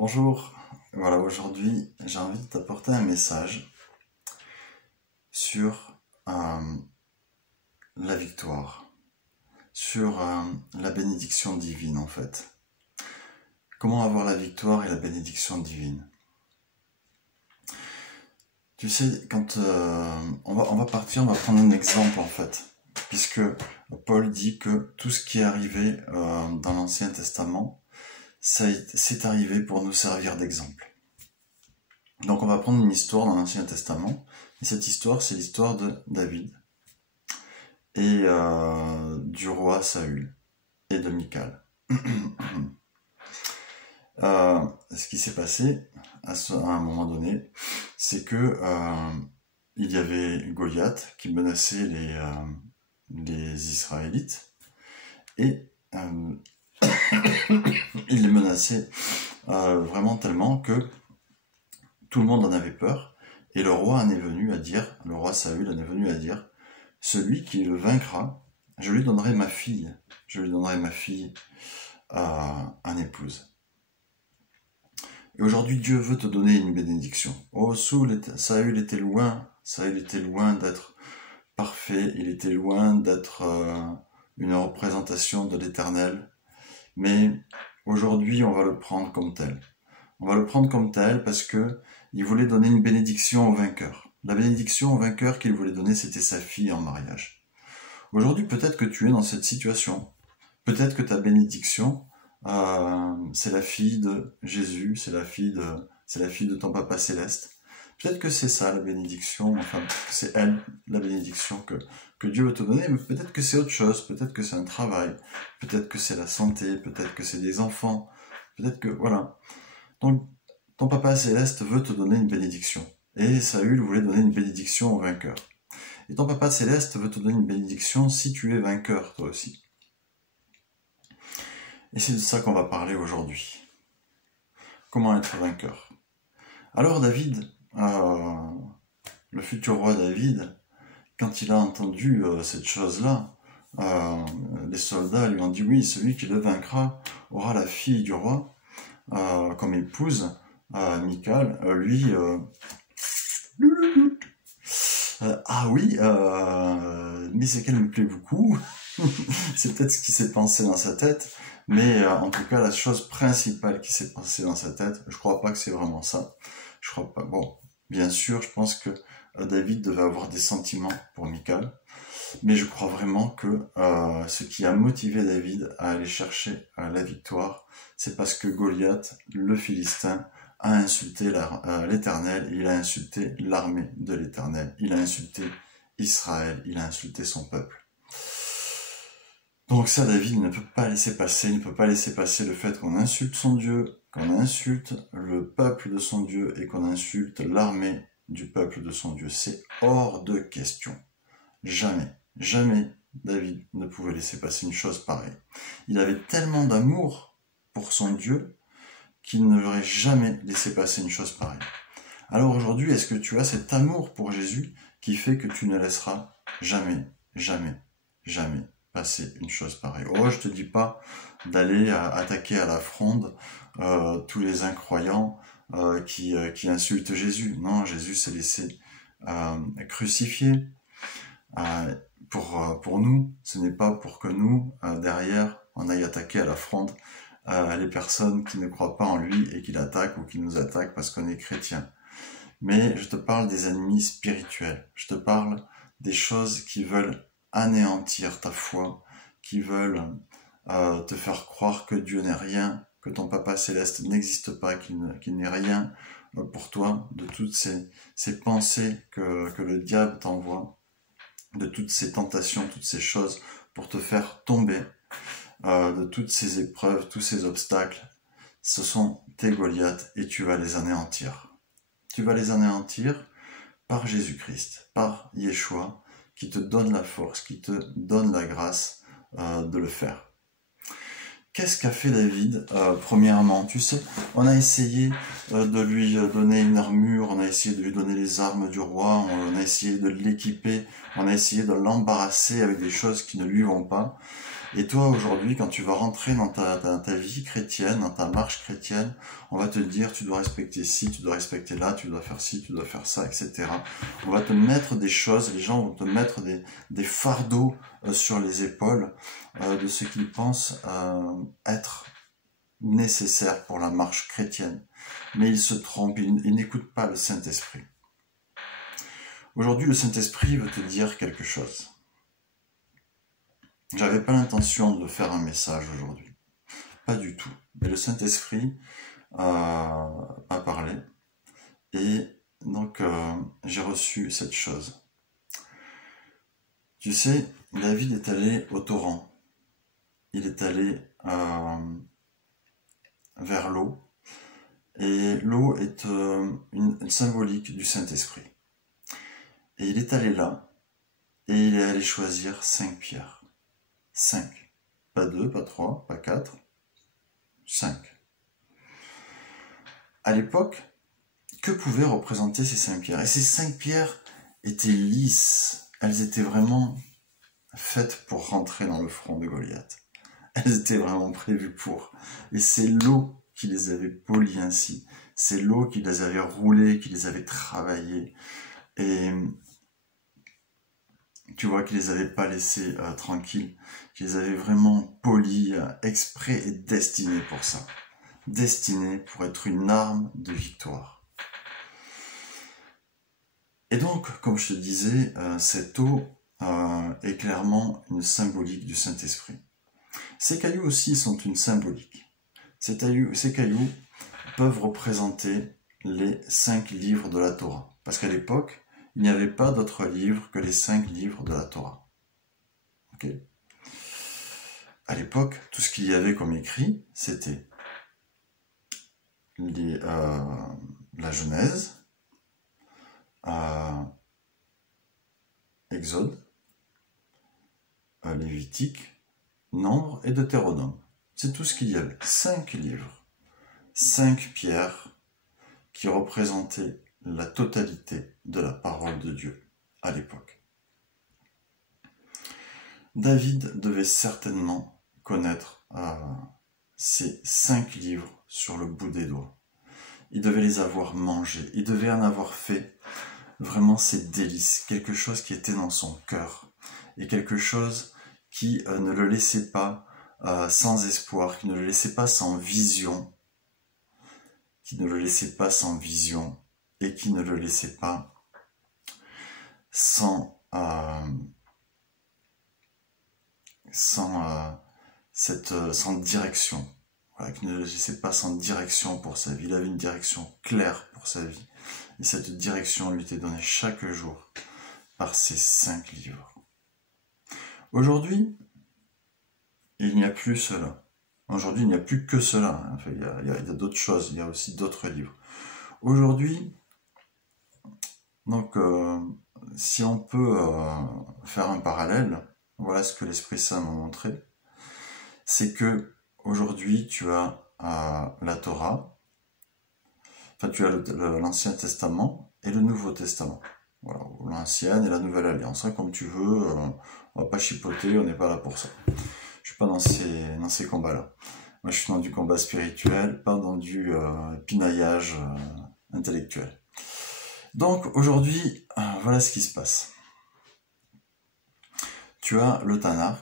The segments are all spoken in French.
Bonjour, voilà, aujourd'hui j'ai envie de t'apporter un message sur la victoire, sur la bénédiction divine en fait. Comment avoir la victoire et la bénédiction divine? Tu sais, quand on va partir, on va prendre un exemple en fait, puisque Paul dit que tout ce qui est arrivé dans l'Ancien Testament, c'est arrivé pour nous servir d'exemple. Donc on va prendre une histoire dans l'Ancien Testament, et cette histoire c'est l'histoire de David et du roi Saül et de Michal. Ce qui s'est passé à un moment donné, c'est que il y avait Goliath qui menaçait les Israélites et il les menaçait vraiment tellement que tout le monde en avait peur, et le roi Saül en est venu à dire, celui qui le vaincra, je lui donnerai ma fille en épouse. Et aujourd'hui, Dieu veut te donner une bénédiction. Oh, Saül était loin d'être parfait, il était loin d'être une représentation de l'Éternel, mais aujourd'hui, on va le prendre comme tel. On va le prendre comme tel parce que il voulait donner une bénédiction au vainqueur. La bénédiction au vainqueur qu'il voulait donner, c'était sa fille en mariage. Aujourd'hui, peut-être que tu es dans cette situation. Peut-être que ta bénédiction, c'est la fille de Jésus, c'est la fille de ton Papa Céleste. Peut-être que c'est ça la bénédiction, enfin, c'est elle, la bénédiction que Dieu veut te donner, mais peut-être que c'est autre chose, peut-être que c'est un travail, peut-être que c'est la santé, peut-être que c'est des enfants, peut-être que, voilà. Donc, ton Papa Céleste veut te donner une bénédiction. Et Saül voulait donner une bénédiction au vainqueur. Et ton Papa Céleste veut te donner une bénédiction si tu es vainqueur, toi aussi. Et c'est de ça qu'on va parler aujourd'hui. Comment être vainqueur? Alors David, le futur roi David, quand il a entendu cette chose-là, les soldats lui ont dit, oui, celui qui le vaincra aura la fille du roi comme épouse. Michal, lui, ah oui, mais c'est qu'elle me plaît beaucoup. C'est peut-être ce qui s'est pensé dans sa tête, mais en tout cas, la chose principale qui s'est passée dans sa tête, je crois pas que c'est vraiment ça. Je crois pas. Bon, bien sûr, je pense que David devait avoir des sentiments pour Michal, mais je crois vraiment que ce qui a motivé David à aller chercher la victoire, c'est parce que Goliath, le Philistin, a insulté l'Éternel, il a insulté l'armée de l'Éternel, il a insulté Israël, il a insulté son peuple. Donc ça, David ne peut pas laisser passer, il ne peut pas laisser passer le fait qu'on insulte son Dieu, qu'on insulte le peuple de son Dieu et qu'on insulte l'armée du peuple de son Dieu. C'est hors de question. Jamais, jamais David ne pouvait laisser passer une chose pareille. Il avait tellement d'amour pour son Dieu qu'il ne l'aurait jamais laissé passer une chose pareille. Alors aujourd'hui, est-ce que tu as cet amour pour Jésus qui fait que tu ne laisseras jamais, jamais, jamais passer une chose pareille? Oh, je te dis pas d'aller attaquer à la fronde tous les incroyants qui insultent Jésus. Non, Jésus s'est laissé crucifier. Pour nous, ce n'est pas pour que nous, derrière, on aille attaquer à la fronde les personnes qui ne croient pas en lui et qui l'attaquent ou qui nous attaquent parce qu'on est chrétien. Mais je te parle des ennemis spirituels, je te parle des choses qui veulent anéantir ta foi, qui veulent te faire croire que Dieu n'est rien, que ton Papa Céleste n'existe pas, qu'il n'est rien pour toi, de toutes ces pensées que le diable t'envoie, de toutes ces tentations, toutes ces choses pour te faire tomber, de toutes ces épreuves, tous ces obstacles. Ce sont tes Goliaths et tu vas les anéantir. Tu vas les anéantir par Jésus-Christ, par Yeshua, qui te donne la force, qui te donne la grâce de le faire. Qu'est-ce qu'a fait David premièrement? Tu sais, on a essayé de lui donner une armure, on a essayé de lui donner les armes du roi, on a essayé de l'équiper, on a essayé de l'embarrasser avec des choses qui ne lui vont pas. Et toi, aujourd'hui, quand tu vas rentrer dans ta vie chrétienne, dans ta marche chrétienne, on va te dire, tu dois respecter ci, tu dois respecter là, tu dois faire ci, tu dois faire ça, etc. On va te mettre des choses, les gens vont te mettre des fardeaux sur les épaules de ce qu'ils pensent être nécessaire pour la marche chrétienne. Mais ils se trompent, ils n'écoutent pas le Saint-Esprit. Aujourd'hui, le Saint-Esprit veut te dire quelque chose. J'avais pas l'intention de faire un message aujourd'hui. Pas du tout. Mais le Saint-Esprit m'a parlé. Et donc, j'ai reçu cette chose. Tu sais, David est allé au torrent. Il est allé vers l'eau. Et l'eau est une symbolique du Saint-Esprit. Et il est allé là. Et il est allé choisir 5 pierres. 5. Pas 2, pas 3, pas 4. 5. À l'époque, que pouvaient représenter ces 5 pierres? Et ces 5 pierres étaient lisses. Elles étaient vraiment faites pour rentrer dans le front de Goliath. Elles étaient vraiment prévues pour. Et c'est l'eau qui les avait polies ainsi. C'est l'eau qui les avait roulées, qui les avait travaillées. Et tu vois qu'il les avait pas laissés tranquilles, qu'il les avait vraiment polis, exprès et destinés pour ça. Destinés pour être une arme de victoire. Et donc, comme je te disais, cette eau est clairement une symbolique du Saint-Esprit. Ces cailloux aussi sont une symbolique. Ces cailloux peuvent représenter les 5 livres de la Torah. Parce qu'à l'époque, il n'y avait pas d'autres livres que les 5 livres de la Torah. Okay. À l'époque, tout ce qu'il y avait comme écrit, c'était la Genèse, Exode, Lévitique, Nombre et Deutéronome. C'est tout ce qu'il y avait. 5 livres, 5 pierres qui représentaient la totalité de la parole de Dieu à l'époque. David devait certainement connaître ces 5 livres sur le bout des doigts. Il devait les avoir mangés, il devait en avoir fait vraiment ses délices, quelque chose qui était dans son cœur, et quelque chose qui ne le laissait pas sans espoir, qui ne le laissait pas sans vision, et qui ne le laissait pas sans direction. Voilà, qui ne le laissait pas sans direction pour sa vie. Il avait une direction claire pour sa vie. Et cette direction lui était donnée chaque jour par ces 5 livres. Aujourd'hui, il n'y a plus cela. Aujourd'hui, il n'y a plus que cela. Enfin, il y a d'autres choses, il y a aussi d'autres livres. Aujourd'hui, donc, si on peut faire un parallèle, voilà ce que l'Esprit Saint m'a montré, c'est que aujourd'hui, tu as la Torah, enfin, tu as l'Ancien Testament et le Nouveau Testament. Voilà, l'Ancienne et la Nouvelle Alliance, hein, comme tu veux, on va pas chipoter, on n'est pas là pour ça. Je suis pas dans ces combats-là. Moi, je suis dans du combat spirituel, pas dans du pinaillage intellectuel. Donc, aujourd'hui, voilà ce qui se passe. Tu as le Tanakh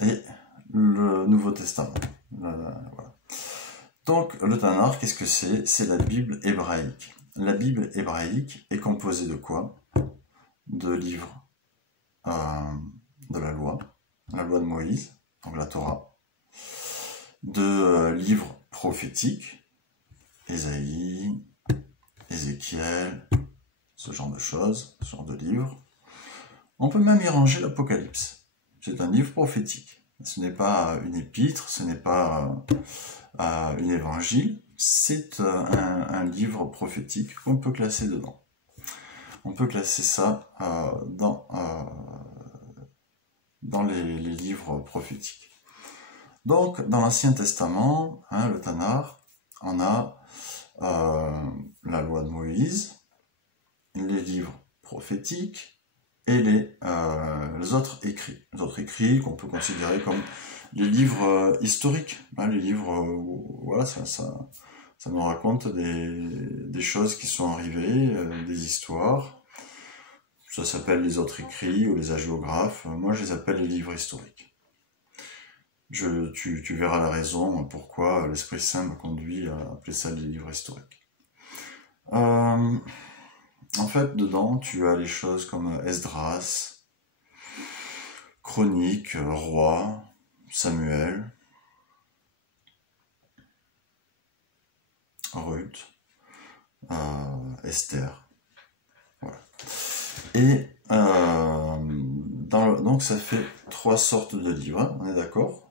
et le Nouveau Testament. Voilà. Donc, le Tanakh, qu'est-ce que c'est? C'est la Bible hébraïque. La Bible hébraïque est composée de quoi? De livres de la loi de Moïse, donc la Torah, de livres prophétiques, Ésaïe, Ézéchiel, ce genre de choses, ce genre de livres. On peut même y ranger l'Apocalypse. C'est un livre prophétique. Ce n'est pas une épître, ce n'est pas une évangile, c'est un livre prophétique qu'on peut classer dedans. On peut classer ça dans les livres prophétiques. Donc, dans l'Ancien Testament, hein, le Tanakh, on a la loi de Moïse, les livres prophétiques et les autres écrits. Les autres écrits qu'on peut considérer comme les livres historiques, hein, les livres où voilà, ça nous raconte des choses qui sont arrivées, des histoires. Ça s'appelle les autres écrits ou les hagiographes. Moi, je les appelle les livres historiques. Tu verras la raison pourquoi l'Esprit Saint me conduit à appeler ça les livres historiques. En fait, dedans, tu as les choses comme Esdras, Chroniques, Roi, Samuel, Ruth, Esther. Voilà. Et donc ça fait 3 sortes de livres, on est d'accord?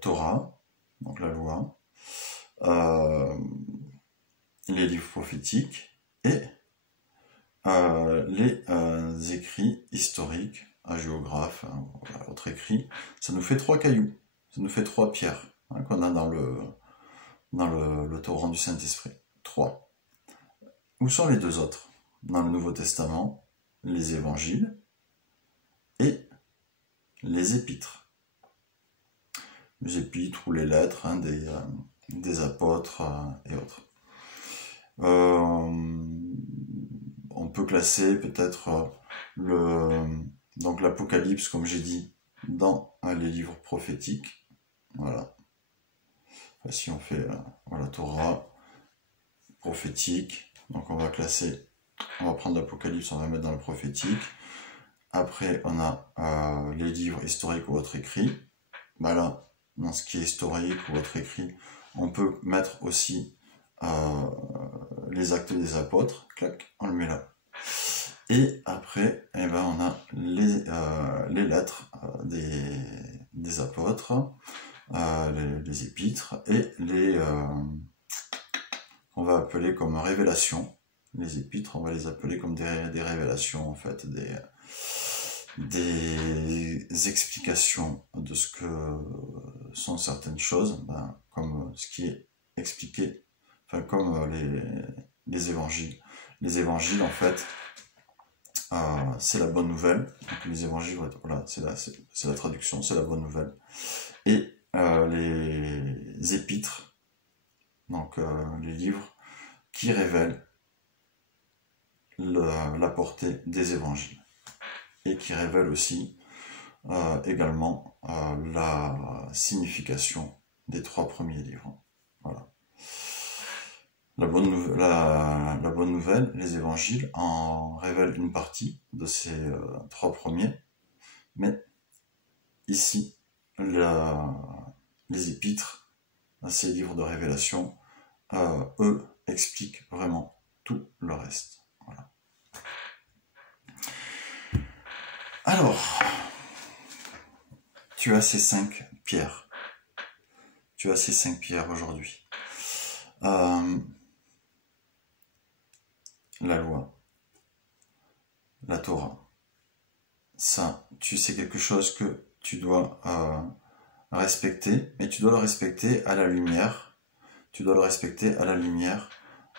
Torah, donc la loi, les livres prophétiques et les écrits historiques, hagiographes, hein, voilà, autres écrits. Ça nous fait 3 cailloux, ça nous fait 3 pierres, hein, qu'on a dans le torrent du Saint-Esprit. 3. Où sont les 2 autres? Dans le Nouveau Testament, les évangiles et les épîtres. Les épîtres ou les lettres, hein, des apôtres et autres. On peut classer peut-être donc l'Apocalypse, comme j'ai dit, dans les livres prophétiques. Voilà. Enfin, si on fait voilà, Torah, prophétique, donc on va prendre l'Apocalypse, on va mettre dans le prophétique. Après, on a les livres historiques ou autres écrits. Voilà, dans ce qui est historique ou autre écrit, on peut mettre aussi les actes des apôtres. Clac, on le met là. Et après, eh ben, on a les lettres des apôtres, les épîtres et on va appeler comme révélations. Les épîtres, on va les appeler comme des révélations, en fait, des explications de ce que sont certaines choses, ben, comme ce qui est expliqué, enfin comme les évangiles. Les évangiles, en fait, c'est la bonne nouvelle. Donc, les évangiles, voilà, c'est la traduction, c'est la bonne nouvelle. Et les épîtres, donc les livres qui révèlent la portée des évangiles et qui révèlent aussi également la signification des 3 premiers livres. Voilà. La bonne nouvelle, les évangiles en révèlent une partie de ces 3 premiers, mais ici, les épîtres, ces livres de révélation, eux, expliquent vraiment tout le reste. Voilà. Alors, tu as ces 5 pierres. Tu as ces 5 pierres aujourd'hui. La loi, la Torah. Ça, tu sais quelque chose que tu dois respecter, mais tu dois le respecter à la lumière. Tu dois le respecter à la lumière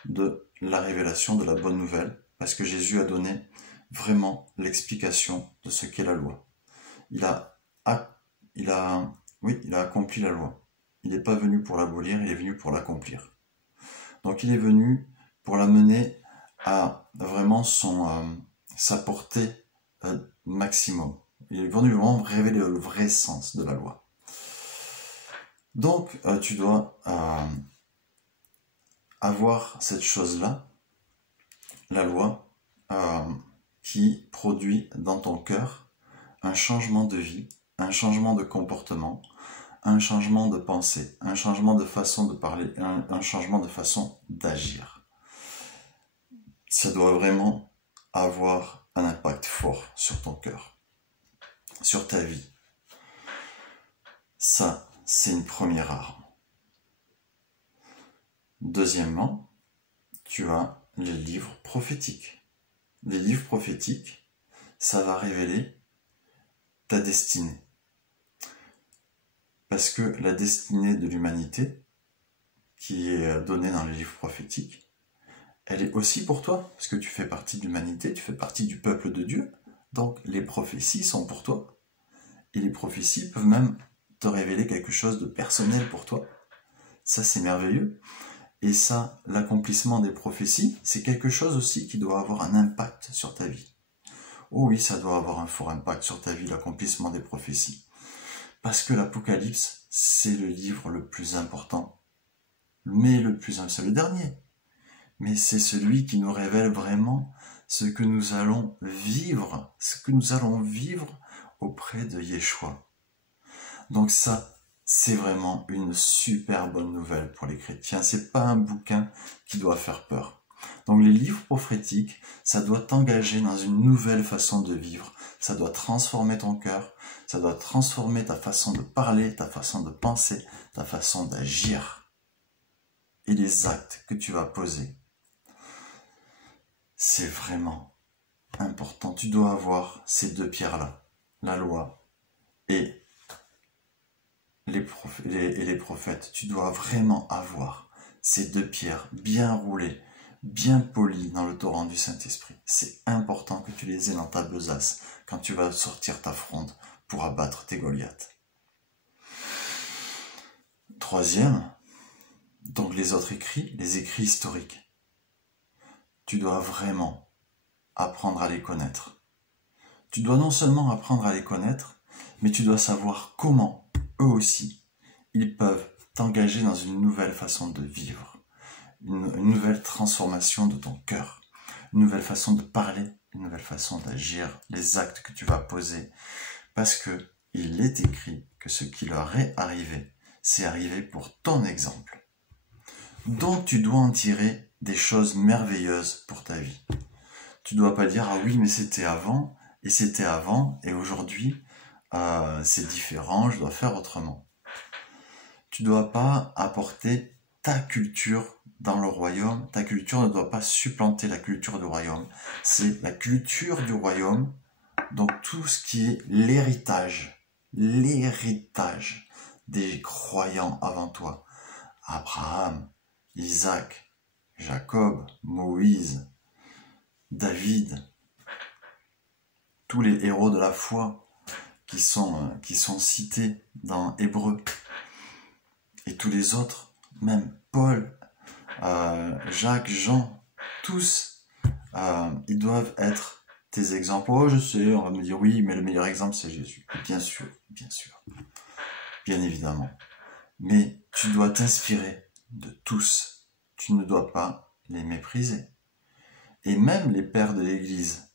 de la révélation de la bonne nouvelle, parce que Jésus a donné vraiment l'explication de ce qu'est la loi. Il a accompli la loi. Il n'est pas venu pour l'abolir, il est venu pour l'accomplir. Donc il est venu pour la mener à vraiment sa portée maximum. Il est venu vraiment révéler le vrai sens de la loi. Donc tu dois avoir cette chose-là, la loi, qui produit dans ton cœur un changement de vie, un changement de comportement, un changement de pensée, un changement de façon de parler, un changement de façon d'agir. Ça doit vraiment avoir un impact fort sur ton cœur, sur ta vie. Ça, c'est une première arme. Deuxièmement, tu as les livres prophétiques. Les livres prophétiques, ça va révéler ta destinée. Parce que la destinée de l'humanité, qui est donnée dans les livres prophétiques, elle est aussi pour toi, parce que tu fais partie de l'humanité, tu fais partie du peuple de Dieu. Donc, les prophéties sont pour toi. Et les prophéties peuvent même te révéler quelque chose de personnel pour toi. Ça, c'est merveilleux. Et ça, l'accomplissement des prophéties, c'est quelque chose aussi qui doit avoir un impact sur ta vie. Oh oui, ça doit avoir un fort impact sur ta vie, l'accomplissement des prophéties. Parce que l'Apocalypse, c'est le livre le plus important. Mais c'est le dernier. Mais c'est celui qui nous révèle vraiment ce que nous allons vivre, auprès de Yeshua. Donc ça, c'est vraiment une super bonne nouvelle pour les chrétiens. C'est pas un bouquin qui doit faire peur. Donc les livres prophétiques, ça doit t'engager dans une nouvelle façon de vivre. Ça doit transformer ton cœur, ça doit transformer ta façon de parler, ta façon de penser, ta façon d'agir et les actes que tu vas poser. C'est vraiment important. Tu dois avoir ces deux pierres-là, la loi et les prophètes. Tu dois vraiment avoir ces deux pierres bien roulées, bien polies dans le torrent du Saint-Esprit. C'est important que tu les aies dans ta besace quand tu vas sortir ta fronde pour abattre tes Goliaths. Troisième, donc les autres écrits, les écrits historiques. Tu dois vraiment apprendre à les connaître. Tu dois non seulement apprendre à les connaître, mais tu dois savoir comment, eux aussi, ils peuvent t'engager dans une nouvelle façon de vivre, une nouvelle transformation de ton cœur, une nouvelle façon de parler, une nouvelle façon d'agir, les actes que tu vas poser, parce que il est écrit que ce qui leur est arrivé, c'est arrivé pour ton exemple. Donc tu dois en tirer des choses merveilleuses pour ta vie. Tu dois pas dire, ah oui, mais c'était avant, et aujourd'hui, c'est différent, je dois faire autrement. Tu dois pas apporter ta culture dans le royaume. Ta culture ne doit pas supplanter la culture du royaume. C'est la culture du royaume, donc tout ce qui est l'héritage des croyants avant toi. Abraham, Isaac, Jacob, Moïse, David, tous les héros de la foi qui sont cités dans Hébreux, et tous les autres, même Paul, Jacques, Jean, tous, ils doivent être tes exemples. Oh, je sais, on va me dire oui, mais le meilleur exemple c'est Jésus. Bien sûr, bien évidemment. Mais tu dois t'inspirer de tous. Tu ne dois pas les mépriser. Et même les pères de l'Église.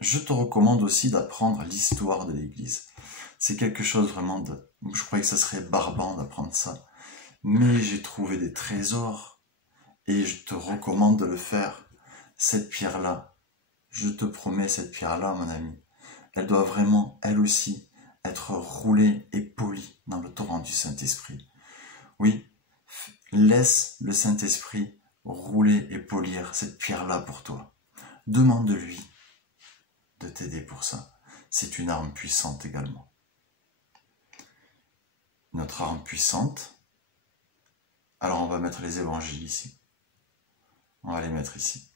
Je te recommande aussi d'apprendre l'histoire de l'Église. C'est quelque chose vraiment de... Je croyais que ça serait barbant d'apprendre ça. Mais j'ai trouvé des trésors. Et je te recommande de le faire. Cette pierre-là, je te promets cette pierre-là, mon ami. Elle doit vraiment, elle aussi, être roulée et polie dans le torrent du Saint-Esprit. Oui, laisse le Saint-Esprit rouler et polir cette pierre-là pour toi. Demande-lui de t'aider pour ça. C'est une arme puissante également. Notre arme puissante, alors on va mettre les évangiles ici. On va les mettre ici.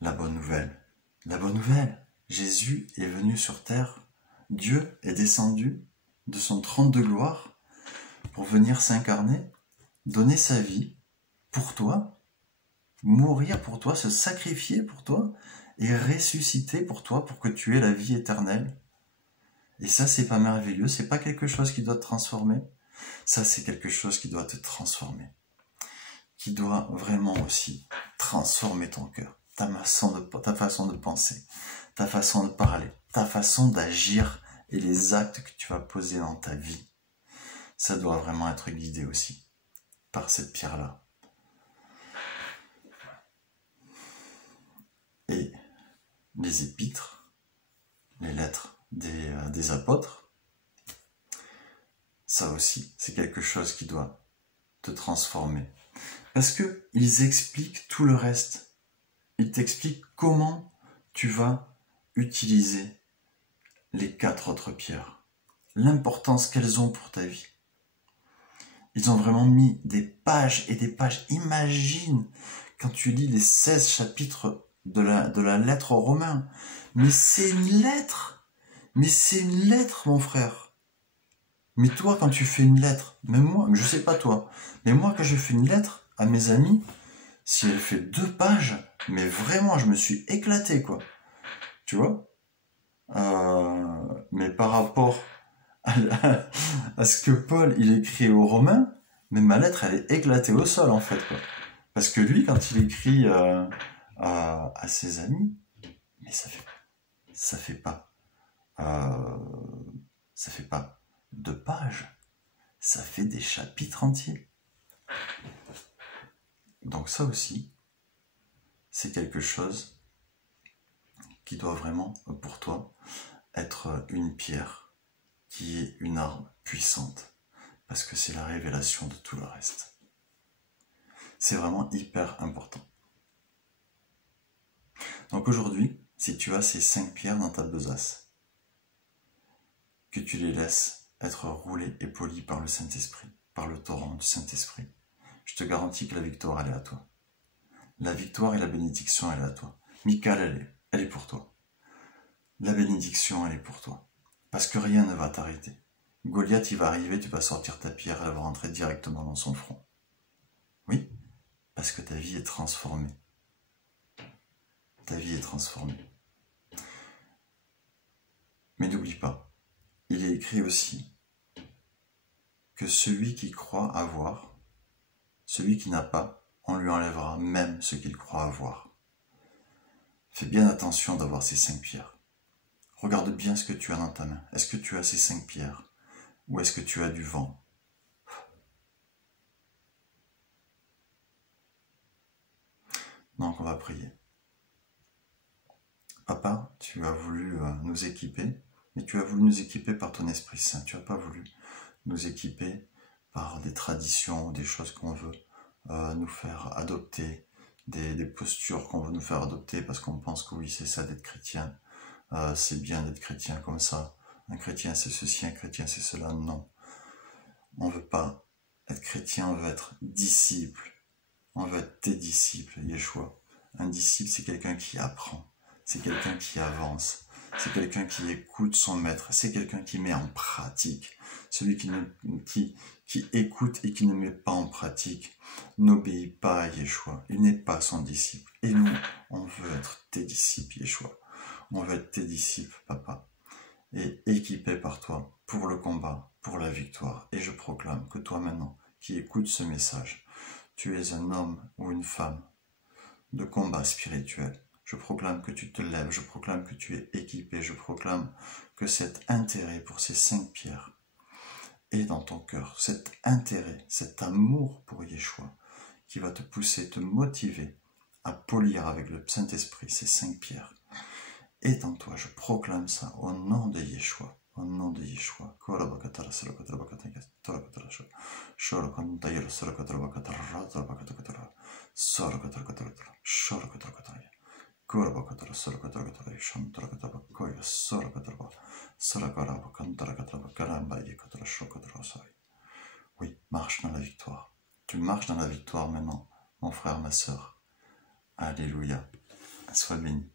La bonne nouvelle. La bonne nouvelle. Jésus est venu sur terre. Dieu est descendu de son trône de gloire pour venir s'incarner, donner sa vie pour toi, mourir pour toi, se sacrifier pour toi et ressusciter pour toi pour que tu aies la vie éternelle. Et ça, c'est pas merveilleux, c'est pas quelque chose qui doit te transformer. Ça, c'est quelque chose qui doit te transformer. Qui doit vraiment aussi transformer ton cœur, ta façon de penser, ta façon de parler, ta façon d'agir et les actes que tu vas poser dans ta vie. Ça doit vraiment être guidé aussi par cette pierre-là. Et les épîtres, les lettres des apôtres, ça aussi, c'est quelque chose qui doit te transformer. Parce que ils expliquent tout le reste. Ils t'expliquent comment tu vas utiliser les 4 autres pierres. L'importance qu'elles ont pour ta vie. Ils ont vraiment mis des pages et des pages. Imagine quand tu lis les 16 chapitres de la lettre aux Romains. Mais c'est une lettre. Mais c'est une lettre, mon frère. Mais toi, quand tu fais une lettre, même moi, je sais pas toi, mais moi, quand je fais une lettre à mes amis, si elle fait 2 pages, mais vraiment, je me suis éclaté, quoi. Tu vois? Mais par rapport à ce que Paul, il écrit aux Romains, mais ma lettre, elle est éclatée au sol, en fait, quoi. Parce que lui, quand il écrit à ses amis, mais ça fait pas, euh, ça fait pas 2 pages, ça fait des chapitres entiers. Donc ça aussi, c'est quelque chose qui doit vraiment, pour toi, être une pierre qui est une arme puissante, parce que c'est la révélation de tout le reste. C'est vraiment hyper important. Donc aujourd'hui, si tu as ces 5 pierres dans ta besace, que tu les laisses être roulées et polies par le Saint-Esprit, par le torrent du Saint-Esprit, je te garantis que la victoire, elle est à toi. La victoire et la bénédiction, elle est à toi. Michael, elle est pour toi. La bénédiction, elle est pour toi. Parce que rien ne va t'arrêter. Goliath, il va arriver, tu vas sortir ta pierre, elle va rentrer directement dans son front. Oui, parce que ta vie est transformée. Ta vie est transformée. Mais n'oublie pas, il est écrit aussi que celui qui croit avoir, celui qui n'a pas, on lui enlèvera même ce qu'il croit avoir. Fais bien attention d'avoir ces 5 pierres. Regarde bien ce que tu as dans ta main. Est-ce que tu as ces 5 pierres? Ou est-ce que tu as du vent? Donc on va prier. Papa, tu as voulu nous équiper, mais tu as voulu nous équiper par ton Esprit Saint. Tu n'as pas voulu nous équiper par des traditions, des choses qu'on veut nous faire adopter, des postures qu'on veut nous faire adopter parce qu'on pense que oui, c'est ça d'être chrétien. C'est bien d'être chrétien comme ça. Un chrétien c'est ceci, un chrétien c'est cela. Non. On ne veut pas être chrétien, on veut être disciple. On veut être tes disciples, Yeshua. Un disciple, c'est quelqu'un qui apprend. C'est quelqu'un qui avance. C'est quelqu'un qui écoute son maître. C'est quelqu'un qui met en pratique. Celui qui écoute et qui ne met pas en pratique n'obéit pas à Yeshua. Il n'est pas son disciple. Et nous, on veut être tes disciples, Yeshua. On veut être tes disciples, Papa. Et équipés par toi pour le combat, pour la victoire. Et je proclame que toi maintenant, qui écoutes ce message, tu es un homme ou une femme de combat spirituel. Je proclame que tu te lèves, je proclame que tu es équipé, je proclame que cet intérêt pour ces 5 pierres est dans ton cœur, cet intérêt, cet amour pour Yeshua qui va te pousser, te motiver à polir avec le Saint-Esprit ces 5 pierres est en toi. Je proclame ça au nom de Yeshua. Au nom de Yeshua. Oui, marche dans la victoire. Tu marches dans la victoire maintenant, mon frère, ma sœur. Alléluia. Sois béni.